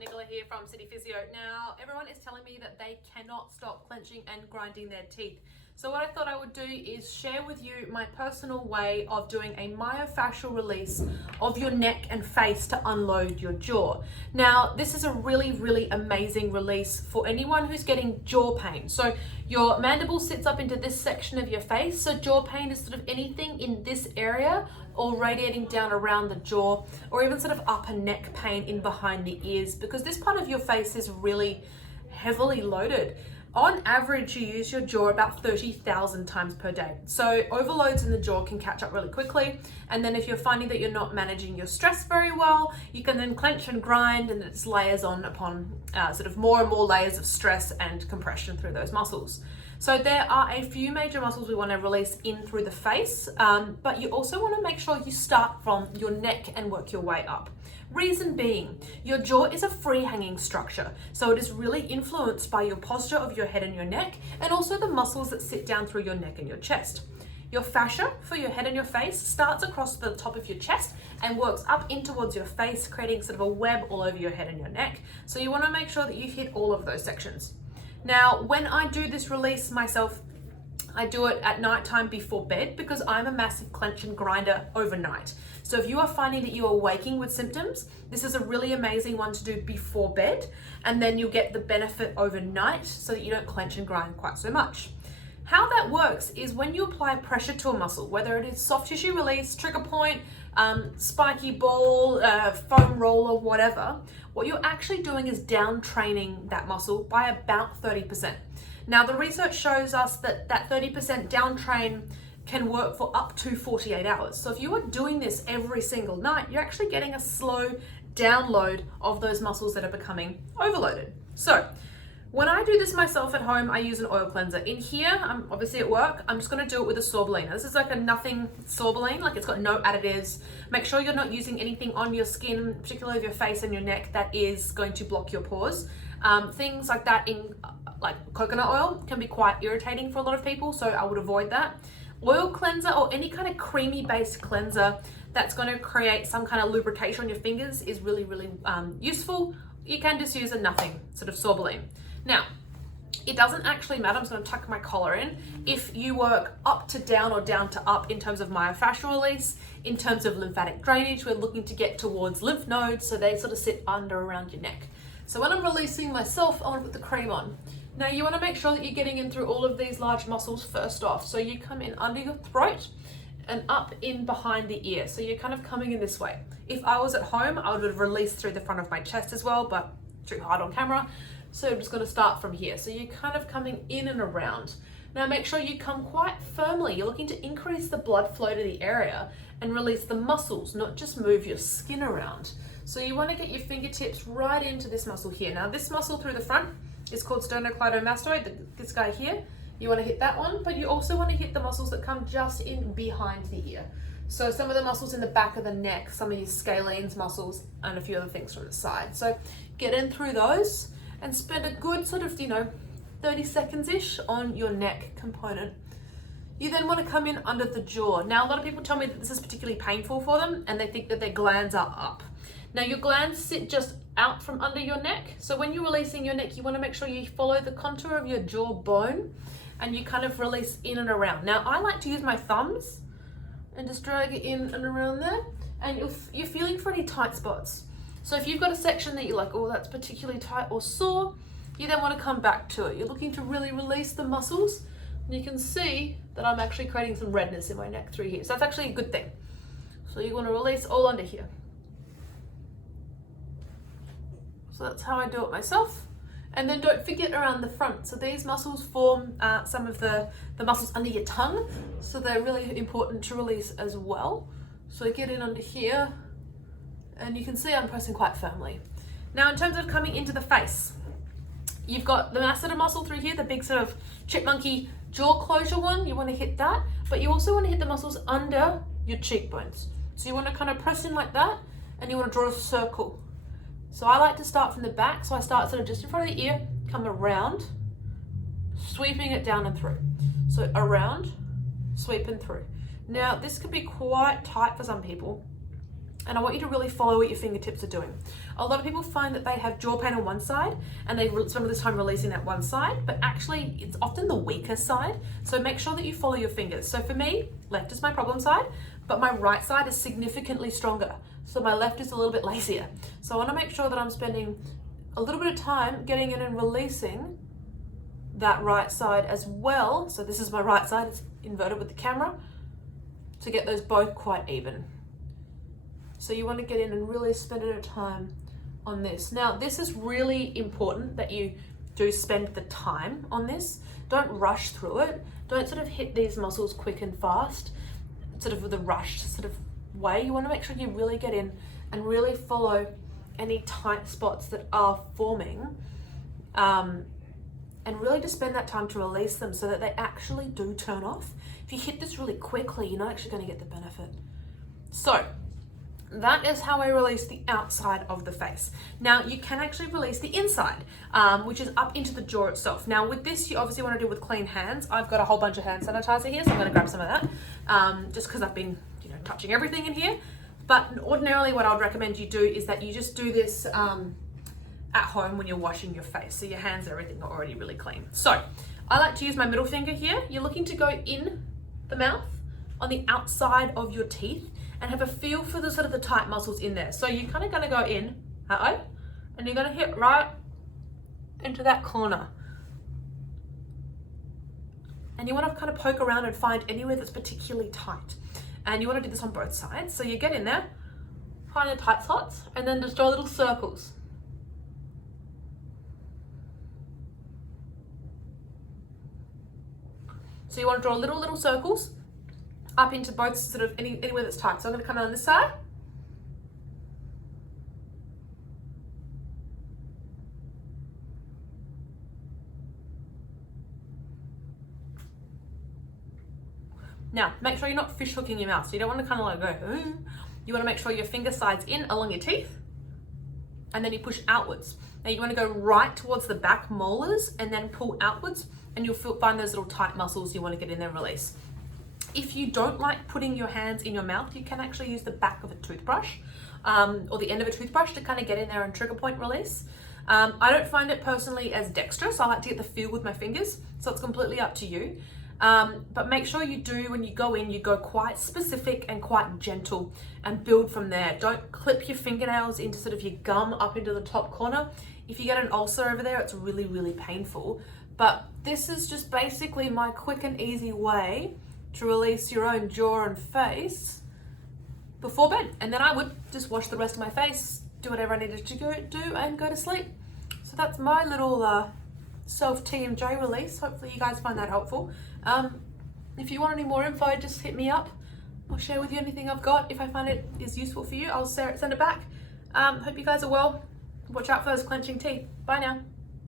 Nicola here from City Physio. Now, everyone is telling me that they cannot stop clenching and grinding their teeth. So what I thought I would do is share with you my personal way of doing a myofascial release of your neck and face to unload your jaw. Now, this is a really amazing release for anyone who's getting jaw pain. So your mandible sits up into this section of your face. So jaw pain is sort of anything in this area or radiating down around the jaw, or even sort of upper neck pain in behind the ears, because this part of your face is really heavily loaded. On average, you use your jaw about 30,000 times per day. So overloads in the jaw can catch up really quickly. And then if you're finding that you're not managing your stress very well, you can then clench and grind, and it's layers on upon sort of more and more layers of stress and compression through those muscles. So there are a few major muscles we want to release in through the face, but you also want to make sure you start from your neck and work your way up. Reason being, your jaw is a free hanging structure, so it is really influenced by your posture of your head and your neck, and also the muscles that sit down through your neck and your chest. Your fascia for your head and your face starts across the top of your chest and works up in towards your face, creating sort of a web all over your head and your neck. So you want to make sure that you hit all of those sections. Now, when I do this release myself, I do it at night time before bed because I'm a massive clench and grinder overnight. So if you are finding that you are waking with symptoms, this is a really amazing one to do before bed, and then you'll get the benefit overnight so that you don't clench and grind quite so much. How that works is when you apply pressure to a muscle, whether it is soft tissue release, trigger point, spiky ball, foam roller, whatever, what you're actually doing is down training that muscle by about 30%. Now, the research shows us that that 30% down train can work for up to 48 hours. So if you are doing this every single night, you're actually getting a slow download of those muscles that are becoming overloaded. So when I do this myself at home, I use an oil cleanser. In here, I'm obviously at work, I'm just gonna do it with a Sorbolene. Now, this is like a nothing Sorbolene, like it's got no additives. Make sure you're not using anything on your skin, particularly of your face and your neck, that is going to block your pores. Things like that in like coconut oil can be quite irritating for a lot of people, so I would avoid that. Oil cleanser or any kind of creamy based cleanser that's going to create some kind of lubrication on your fingers is really useful. You can just use a nothing sort of Sorbolene. Now, it doesn't actually matter, I'm just going to tuck my collar in, if you work up to down or down to up in terms of myofascial release. In terms of lymphatic drainage, we're looking to get towards lymph nodes, so they sort of sit under around your neck. So when I'm releasing myself, I want to put the cream on. Now you want to make sure that you're getting in through all of these large muscles first off. So you come in under your throat and up in behind the ear. So you're kind of coming in this way. If I was at home, I would have released through the front of my chest as well, but too hard on camera. So I'm just going to start from here. So you're kind of coming in and around. Now make sure you come quite firmly. You're looking to increase the blood flow to the area and release the muscles, not just move your skin around. So you want to get your fingertips right into this muscle here. Now this muscle through the front is called sternocleidomastoid, this guy here. You want to hit that one, but you also want to hit the muscles that come just in behind the ear. So some of the muscles in the back of the neck, some of your scalenes muscles, and a few other things from the side. So get in through those and spend a good sort of, 30 seconds-ish on your neck component. You then want to come in under the jaw. Now, a lot of people tell me that this is particularly painful for them and they think that their glands are up. Now, your glands sit just out from under your neck. So when you're releasing your neck, you want to make sure you follow the contour of your jawbone and you kind of release in and around. Now, I like to use my thumbs and just drag it in and around there, and you're feeling for any tight spots. So if you've got a section that you're like, oh, that's particularly tight or sore, you then want to come back to it. You're looking to really release the muscles, and you can see that I'm actually creating some redness in my neck through here. So that's actually a good thing. So you want to release all under here. So that's how I do it myself. And then don't forget around the front. So these muscles form some of the muscles under your tongue. So they're really important to release as well. So get in under here, and you can see I'm pressing quite firmly. Now in terms of coming into the face, you've got the masseter muscle through here, the big sort of chipmunky jaw closure one. You want to hit that, but you also want to hit the muscles under your cheekbones. So you want to kind of press in like that, and you want to draw a circle. So I like to start from the back, so I start sort of just in front of the ear, come around, sweeping it down and through. So around, sweep and through. Now this could be quite tight for some people, and I want you to really follow what your fingertips are doing. A lot of people find that they have jaw pain on one side and they spend all this time releasing that one side, but actually it's often the weaker side. So make sure that you follow your fingers. So for me, left is my problem side, but my right side is significantly stronger. So my left is a little bit lazier. So I want to make sure that I'm spending a little bit of time getting in and releasing that right side as well. So this is my right side, it's inverted with the camera, to get those both quite even. So you want to get in and really spend a bit of time on this. Now, this is really important that you do spend the time on this. Don't rush through it. Don't sort of hit these muscles quick and fast, sort of with a rushed sort of way. You want to make sure you really get in and really follow any tight spots that are forming, and really just spend that time to release them so that they actually do turn off. If you hit this really quickly, you're not actually going to get the benefit. So that is how I release the outside of the face. Now you can actually release the inside, which is up into the jaw itself. Now with this, you obviously want to do with clean hands. I've got a whole bunch of hand sanitizer here, so I'm going to grab some of that, just because I've been, touching everything in here. But ordinarily what I would recommend you do is that you just do this at home when you're washing your face. So your hands, everything are already really clean. So I like to use my middle finger here. You're looking to go in the mouth on the outside of your teeth and have a feel for the sort of the tight muscles in there. So you're kind of going to go in, and you're going to hit right into that corner. And you want to kind of poke around and find anywhere that's particularly tight. And you want to do this on both sides. So you get in there, find the tight spots, and then just draw little circles. So you want to draw little circles up into both sort of anywhere that's tight. So I'm going to come on this side. Now, make sure you're not fish hooking your mouth. So you don't want to kind of like go, You want to make sure your finger slides in along your teeth, and then you push outwards. Now you want to go right towards the back molars and then pull outwards, and you'll find those little tight muscles you want to get in there and release. If you don't like putting your hands in your mouth, you can actually use the back of a toothbrush or the end of a toothbrush to kind of get in there and trigger point release. I don't find it personally as dexterous. I like to get the feel with my fingers, so it's completely up to you. But make sure you do, when you go in, you go quite specific and quite gentle and build from there. Don't clip your fingernails into sort of your gum up into the top corner. If you get an ulcer over there, it's really, really painful. But this is just basically my quick and easy way to release your own jaw and face before bed. And then I would just wash the rest of my face, do whatever I needed to do, and go to sleep. So that's my little self-TMJ release. Hopefully you guys find that helpful. If you want any more info, just hit me up. I'll share with you anything I've got. If I find it is useful for you, I'll send it back. Hope you guys are well. Watch out for those clenching teeth. Bye now.